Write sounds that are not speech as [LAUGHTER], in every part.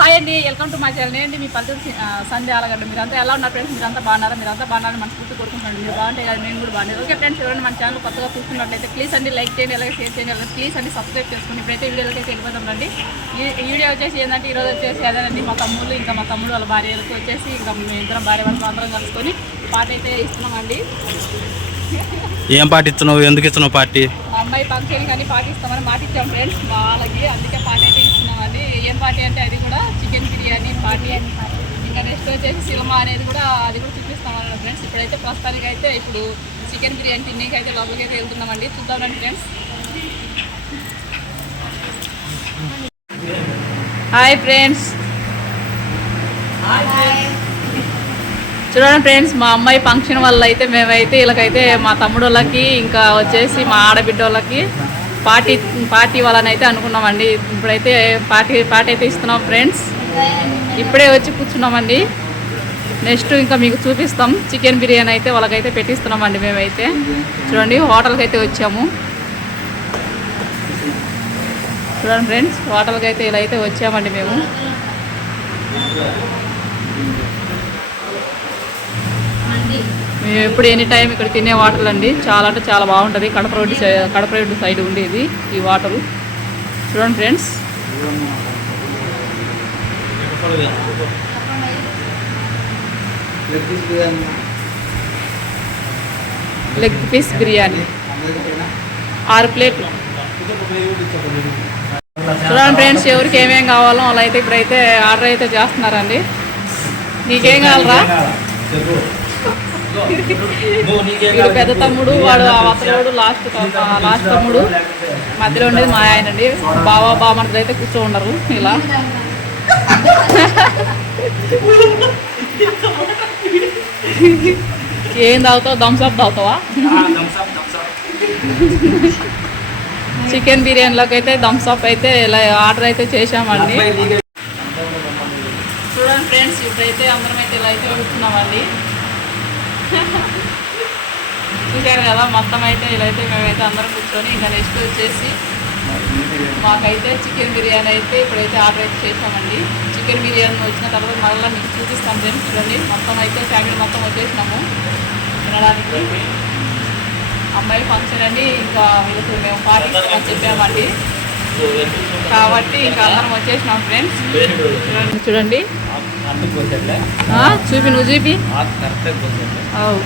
Hi అండి welcome to మా channel నేను మీ పల్లెటూరు సంధ్య అలగడ్డ మీరంతా ఎలా ఉన్నారు ఫ్రెండ్స్ మీరంతా బాగున్నారా? మీరంతా బాగున్నారని మనస్ఫూర్తి కోరుకుంటున్నాను. మీరు బాగుంటే కదా నేను కూడా బాగున్నాను ఓకే ఫ్రెండ్స్ ఎవరైనా మన ఛానల్ కొత్తగా చూస్తున్నట్లయితే ప్లీజ్ అండి లైక్ చేయండి అలాగే షేర్ చేయండి అలాగే ప్లీజ్ అండి సబ్స్క్రైబ్ చేసుకోండి ఇప్పుడైతే వీడియోలకి అయితే వెళ్ళిపోతాం రండి. ఈ వీడియో వచ్చేసి ఏంటంటే ఈరోజు వచ్చేసి అదేనండి మా తమ్ముళ్ళు ఇంకా మా తమ్ముడు వాళ్ళ భార్యలకు వచ్చేసి ఇంకా మేము ఇద్దరం భార్య వాళ్ళతో అందరం కలుసుకొని పాట అయితే ఇస్తున్నామండి. ఏం పార్టీ ఇస్తున్నావు? ఎందుకు ఇస్తున్నావు పార్టీ అమ్మాయి ఫంక్షన్ కానీ పాట ఇస్తామని మాట ఇచ్చాం ఫ్రెండ్స్ వాళ్ళకి అందుకే పాట అయితే పార్టీ అంటే అది కూడా చికెన్ బిర్యానీ పార్టీ. ఇంకా నెక్స్ట్ వచ్చేసి సినిమా అనేది కూడా అది కూడా చూపిస్తామన్నారు ఫ్రెండ్స్. ఇప్పుడైతే ప్రస్తుతానికి అయితే ఇప్పుడు చికెన్ బిర్యానీ తిన్నీకి అయితే లోపలికి అయితే వెళ్తున్నామండి. చూద్దామండి ఫ్రెండ్స్. హాయ్ ఫ్రెండ్స్ చూడండి ఫ్రెండ్స్ మా అమ్మాయి ఫంక్షన్ వల్ల అయితే మేమైతే వీళ్ళకైతే మా తమ్ముడు వాళ్ళకి ఇంకా వచ్చేసి మా ఆడబిడ్డ వాళ్ళకి పార్టీ పార్టీ వాళ్ళని అయితే అనుకున్నామండి. ఇప్పుడైతే పార్టీ పార్టీ అయితే ఇస్తున్నాం ఫ్రెండ్స్. ఇప్పుడే వచ్చి కూర్చున్నామండి. నెక్స్ట్ ఇంకా మీకు చూపిస్తాం. చికెన్ బిర్యానీ అయితే వాళ్ళకైతే పెట్టిస్తున్నామండి మేమైతే. చూడండి హోటల్కి అయితే వచ్చాము. చూడండి ఫ్రెండ్స్ హోటల్కి అయితే ఇలా అయితే వచ్చామండి మేము. మేము ఎప్పుడు ఎనీ టైం ఇక్కడ తినే వాటర్ అండి చాలా అంటే చాలా బాగుంటుంది. Kadapa road side- Kadapa road side ఉండేది ఈ వాటర్ చూడండి ఫ్రెండ్స్. లెగ్ పీస్ బిర్యానీ ఆరు ప్లేట్లు. చూడండి ఫ్రెండ్స్ ఎవరికి ఏమేమి కావాలో అలా అయితే ఇప్పుడైతే ఆర్డర్ అయితే చేస్తున్నారండి. నీకేం కావాలరా? వీడు పెద్ద తమ్ముడు వాడు ఆ వసలోడు లాస్ట్ లాస్ట్ తమ్ముడు. మధ్యలో ఉండేది మా ఆయన అండి. బావ బామర్దులు అయితే కూర్చో ఉండరు ఇలా. ఏం తాగుతావు? థమ్స్అప్ తాగుతావా? చికెన్ బిర్యానీలోకి అయితే థమ్స్అప్ అయితే ఇలా ఆర్డర్ అయితే చేశామండి. చూడండి ఫ్రెండ్స్ ఇప్పుడైతే అందరం అయితే ఇలా అయితే అడుగుతున్నామండి చూశారు కదా మొత్తం అయితే ఇలా అయితే మేమైతే అందరం కూర్చొని ఇంకా నెక్స్ట్ వచ్చేసి మాకైతే చికెన్ బిర్యానీ అయితే ఇప్పుడైతే ఆర్డర్ అయితే చేసామండి చికెన్ బిర్యానీ వచ్చిన తర్వాత మళ్ళీ మీకు చూపిస్తాం ఫ్రెండ్స్ చూడండి. మొత్తం అయితే ఫ్యామిలీ మొత్తం వచ్చేసినాము తినడానికి. అమ్మాయి ఫంక్షన్ అండి ఇంకా వీళ్ళకి మేము పాటిస్తామని చెప్పామండి. కాబట్టి ఇంకా అందరం వచ్చేసినాం ఫ్రెండ్స్. చూడండి. చూపి నువ్వు చూపి. అవు.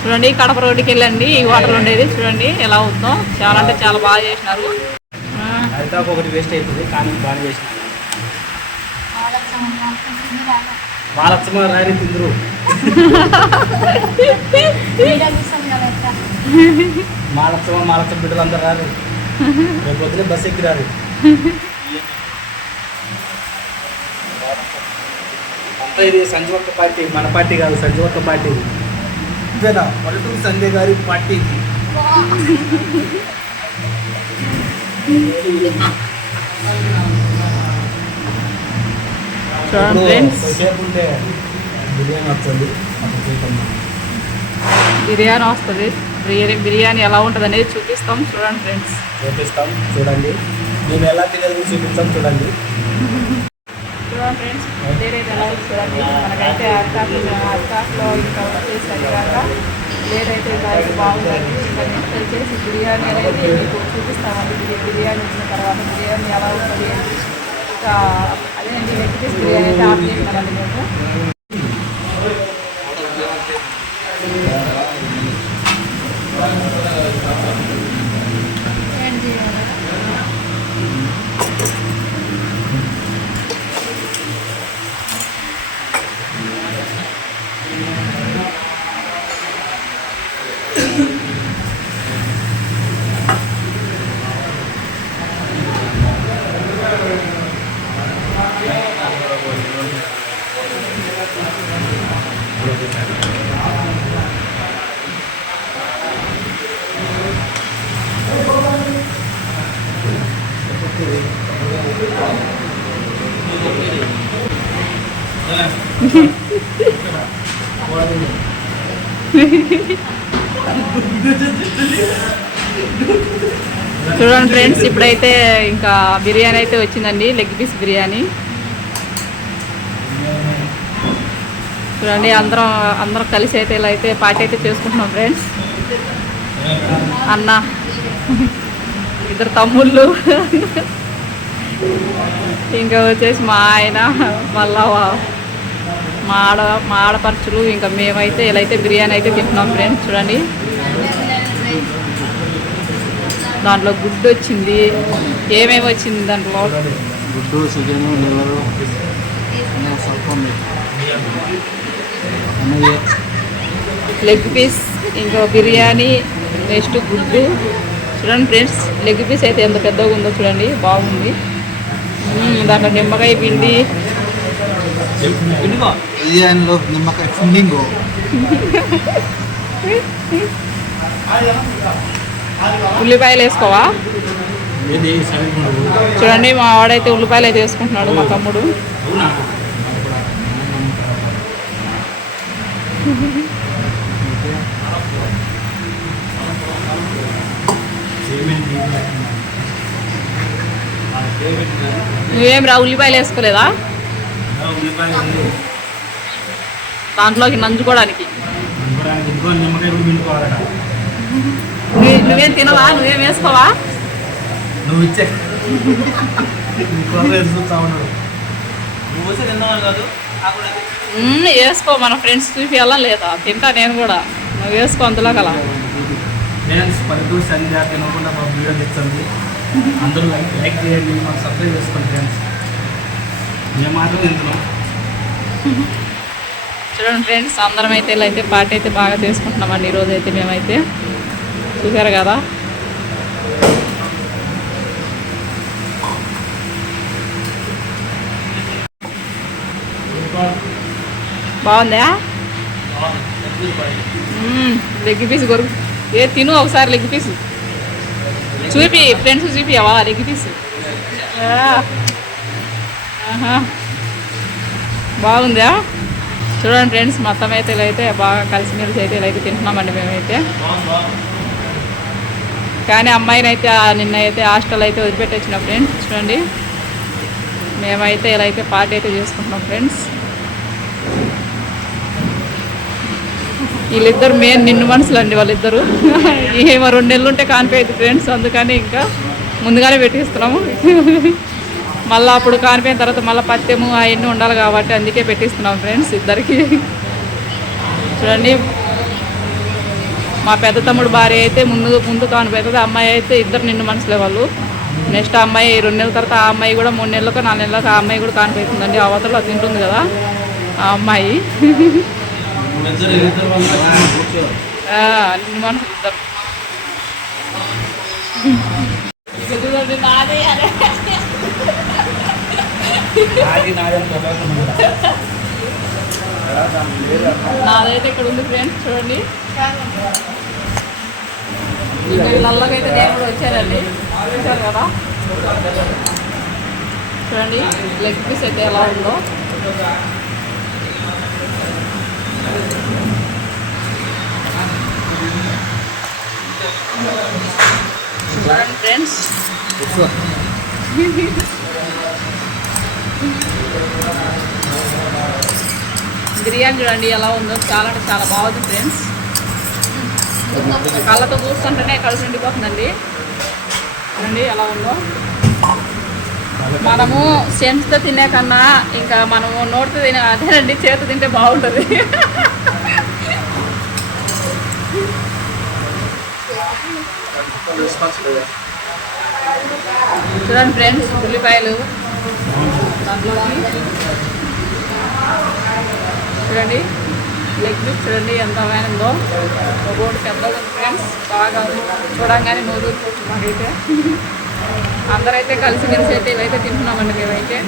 చూడండి కడప రోడ్డుకి వెళ్ళండి ఈ వాటర్ ఉండేది చూడండి ఎలా అవుతుందో చాలా అంటే చాలా బాగా చేసినారు. ఒకటి వేస్ట్ అవుతుంది కానీ బాగా చేసిన బాలక్షమ రాని తిందరు. [LAUGHS] మాలక్షమ మాలక్షమ బిడ్డలు అందరు రారు. రేపు పొద్దున బస్ [LAUGHS] ఎక్కి రారు అంతా ఇది సంజీవక్క పార్టీ మన పార్టీ కాదు సంజీవక్క పార్టీ ఇదేనా? పల్లెటూరు సంజయ్ గారి పార్టీ ఇది. చూడండి ఫ్రెండ్స్ సేపు ఉంటే బిర్యానీ వస్తుంది. అప్పుడు చూద్దాం. బిర్యానీ వస్తుంది. బిర్యానీ బిర్యానీ ఎలా ఉంటుంది అనేది చూపిస్తాం. చూడండి ఫ్రెండ్స్ చూపిస్తాం. చూడండి. మేము ఎలా తినేది చూపిస్తాం. చూడండి. చూద్దాం ఫ్రెండ్స్. వేరే ఎలా చూడండి. మనకైతే అరికాకులు అరికాకులో ఇంకా వచ్చేసి అదిగాక వేరైతే దానికి బాగుంటుంది ఇంకా నెక్స్ట్ వచ్చేసి బిర్యానీ అనేది మీకు చూపిస్తామండి బిర్యానీ వచ్చిన తర్వాత బిర్యానీ ఎలా ఉంటుంది ఇంకా అదేనండి వెజ్ పీస్ బిర్యానీ అయితే ఆర్డర్ చేసినామండి మేము. చూడండి ఫ్రెండ్స్ ఇప్పుడైతే ఇంకా బిర్యానీ అయితే వచ్చిందండి లెగ్ పీస్ బిర్యానీ. చూడండి అందరం అందరం కలిసి అయితే ఇలా అయితే పార్టీ అయితే చేసుకుంటున్నాం ఫ్రెండ్స్. అన్న ఇద్దరు తమ్ముళ్ళు. ఇంకా వచ్చేసి మా ఆయన మళ్ళా మా ఆడ మా ఆడపరచులు ఇంకా మేమైతే ఇలా అయితే బిర్యానీ అయితే తింటున్నాం ఫ్రెండ్స్ చూడండి. దాంట్లో గుడ్డు వచ్చింది ఏమేమి వచ్చింది దాంట్లో? గుడ్డు చికెన్ లివరు లెగ్ పీస్ ఇంకా బిర్యానీ నెక్స్ట్ గుడ్డు. చూడండి ఫ్రెండ్స్ లెగ్ పీస్ అయితే ఎంత పెద్దగా ఉందో చూడండి బాగుంది. దాంట్లో నిమ్మకాయ పిండి. బిర్యానీలో నిమ్మకాయ ఫిల్లింగ్ [LAUGHS] ఉల్లిపాయలు వేసుకోవా? చూడండి మా వాడైతే ఉల్లిపాయలు అయితే వేసుకుంటున్నాడు మా తమ్ముడు. నువ్వేం రా ఉల్లిపాయలు వేసుకోలేదా? దాంట్లోకి నంచుకోవడానికి పిండుకోవాలట. నువ్వు- తినవా? నువ్వేం వేసుకోవా? నువ్వు ఇచ్చే. వేసుకో మన ఫ్రెండ్స్ చూపించాలా లేదా? తింటా నేను కూడా. నువ్వు వేసుకో అందులో కల ఫ్రెండ్స్ పల్లెటూరు సంధ్య తినకుండా మా వీడియో తెచ్చింది. అందరూ లైక్ లైక్ చేయండి మాకు సబ్స్క్రైబ్ చేసుకోండి ఫ్రెండ్స్ మేము మాత్రం తింటున్నాం. చూడండి ఫ్రెండ్స్ అందరం అయితే ఇలా అయితే పార్టీ అయితే బాగా చేసుకుంటున్నామండి ఈరోజు అయితే మేమైతే. చూసారు కదా? బాగుందా? లెగ్ పీస్ కొరకు ఏ తిను ఒకసారి లెగ్ పీస్ చూపి ఫ్రెండ్స్ చూపియావా లెగ్ పీస్ బాగుందా? చూడండి ఫ్రెండ్స్ మొత్తం అయితే ఇలా అయితే బాగా కలిసిమెలిసి అయితే ఇలా అయితే తింటున్నామండి మేమైతే. కానీ అమ్మాయిని అయితే నిన్న అయితే హాస్టల్ అయితే వదిలిపెట్టొచ్చిన ఫ్రెండ్స్. చూడండి. మేమైతే ఇలా అయితే పార్టీ అయితే చేసుకుంటున్నాం ఫ్రెండ్స్. వీళ్ళిద్దరు మెయిన్ నిన్ను మనసులు అండి వాళ్ళిద్దరు. [LAUGHS] ఏమో రెండు నెలలు ఉంటే కానిపోయింది ఫ్రెండ్స్ అందుకని ఇంకా ముందుగానే పెట్టిస్తున్నాము. [LAUGHS] మళ్ళీ అప్పుడు కానిపోయిన తర్వాత మళ్ళీ పత్యము అవన్నీ ఉండాలి కాబట్టి అందుకే పెట్టిస్తున్నాం ఫ్రెండ్స్ ఇద్దరికి. [LAUGHS] చూడండి. మా పెద్ద తమ్ముడు భార్య అయితే ముందు ముందు కానిపోతుంది అమ్మాయి అయితే ఇద్దరు నిన్ను మనుషులే వాళ్ళు. నెక్స్ట్ అమ్మాయి రెండు నెలల తర్వాత ఆ అమ్మాయి కూడా మూడు నెలలకు నాలుగు నెలలకు ఆ అమ్మాయి కూడా కానిపోతుందండి అవతల అది తింటుంది కదా ఆ అమ్మాయి. ఇద్దరు. నాదైతే ఇక్కడ ఉంది ఫ్రెండ్స్ చూడండి. వీళ్ళల్లకైతే నేను కూడా వచ్చానండి చూశారు కదా? చూడండి లెగ్ పీస్ అయితే ఎలా ఉందో. చూడండి ఫ్రెండ్స్ [LAUGHS] బిర్యానీ చూడండి ఎలా ఉందో చాలా అంటే చాలా బాగుంది ఫ్రెండ్స్ కళ్ళతో చూస్తుంటేనే కలిసి ఉండిపోతుందండి చూడండి ఎలా ఉందో. మనము సెన్స్తో తినే కన్నా ఇంకా మనము నోటితో తినే అదేనండి చేతి తింటే బాగుంటుంది. చూడండి ఫ్రెండ్స్ ఉల్లిపాయలు. దాంట్లో చూడండి. లెగ్ పీస్ చూడండి ఎంత ఉందో. బోర్డు పెద్దగా ఫ్రెండ్స్ బాగా చూడంగానే నోరు మాకైతే. అందరైతే కలిసి మెలిసి అయితే ఇవైతే తింటున్నామండి మేమైతే.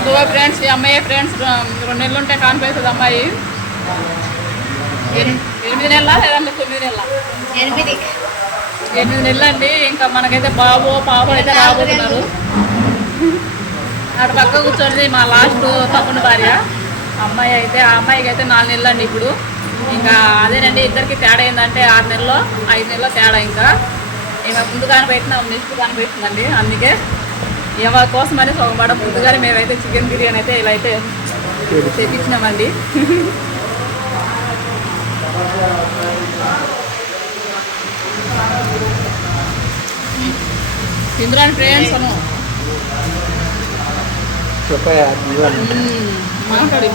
ఇదిగో ఫ్రెండ్స్ ఈ అమ్మాయి ఫ్రెండ్స్ రెండు నెలలు ఉంటే కానిపోతుంది అమ్మాయి. ఎన్- ఎనిమిది నెలల లేదంటే తొమ్మిది నెలల? ఎనిమిది. ఎనిమిది నెలలు అండి. ఇంకా మనకైతే బాబు పాప అయితే రాబోతున్నారు. అటు పక్క కూర్చొని మా లాస్ట్ తమ్ముడు భార్య. అమ్మాయి అయితే ఆ అమ్మాయికి అయితే నాలుగు నెలలు అండి ఇప్పుడు. ఇంకా అదేనండి ఇద్దరికి తేడా ఏంటంటే ఆరు నెలల్లో ఐదు నెలల్లో తేడా ఇంకా. ఈమె ముందుగానే పెట్టిన నెక్స్ట్ కానీ పెట్టిందండి అందుకే. ఈమె కోసమని సగపడ ముందుగానే మేమైతే చికెన్ బిర్యానీ అయితే ఇలా అయితే తెప్పించినామండి తిందురాని ఫ్రెండ్స్ అను మాట్లాడి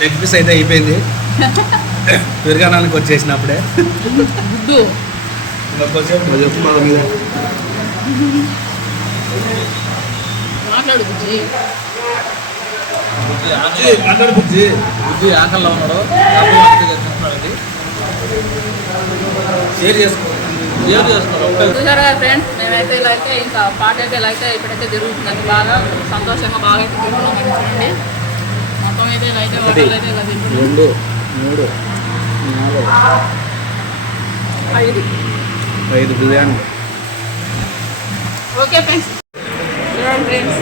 లెగ్ పీస్ అయితే అయిపోయింది పెరుగడానికి వచ్చేసినప్పుడే. మాట్లాడు బుజ్జి. మాట్లాడు బుజ్జి. బుజ్జి ఆకల్లో ఉన్నాడు. షేర్ చేసుకో. షేర్ చేసుకోవాలి ఫ్రెండ్స్ మేమైతే ఇలా అయితే ఇంకా పాట అయితే ఇలా అయితే ఇప్పుడైతే జరుగుతుందండి. బాగా సంతోషంగా బాగా అయితే తింటున్నాం చూడండి. మొత్తం అయితే ఇలా అయితే ఇలా మూడు నాలుగు ఐదు ఐదు బిర్యానీ ఓకే ఫ్రెండ్స్ చూడండి ఫ్రెండ్స్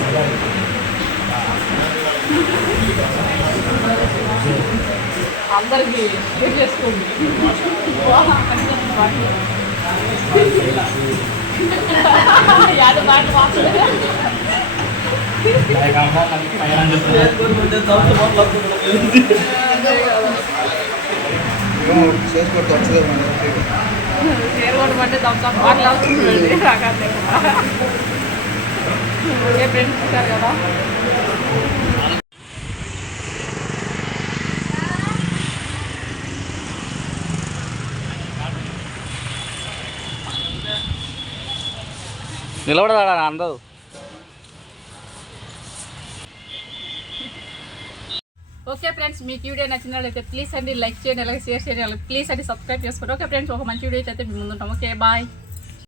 అందరికి షేర్ చేసుకోండి యాద బాట మాట్లాడే చేసుకోవచ్చు ఫ్రెండ్స్ కదా నిలబడదా అందరూ? ఓకే ఫ్రెండ్స్ మీకు వీడియో నచ్చినట్లయితే ప్లీజ్ అండి లైక్ చేయండి అలాగే షేర్ చేయండి అలాగే ప్లీజ్ అండి సబ్స్క్రైబ్ చేసుకోండి. ఓకే ఫ్రెండ్స్ ఒక మంచి వీడియో అయితే మీ ముందుంటాం ఓకే బాయ్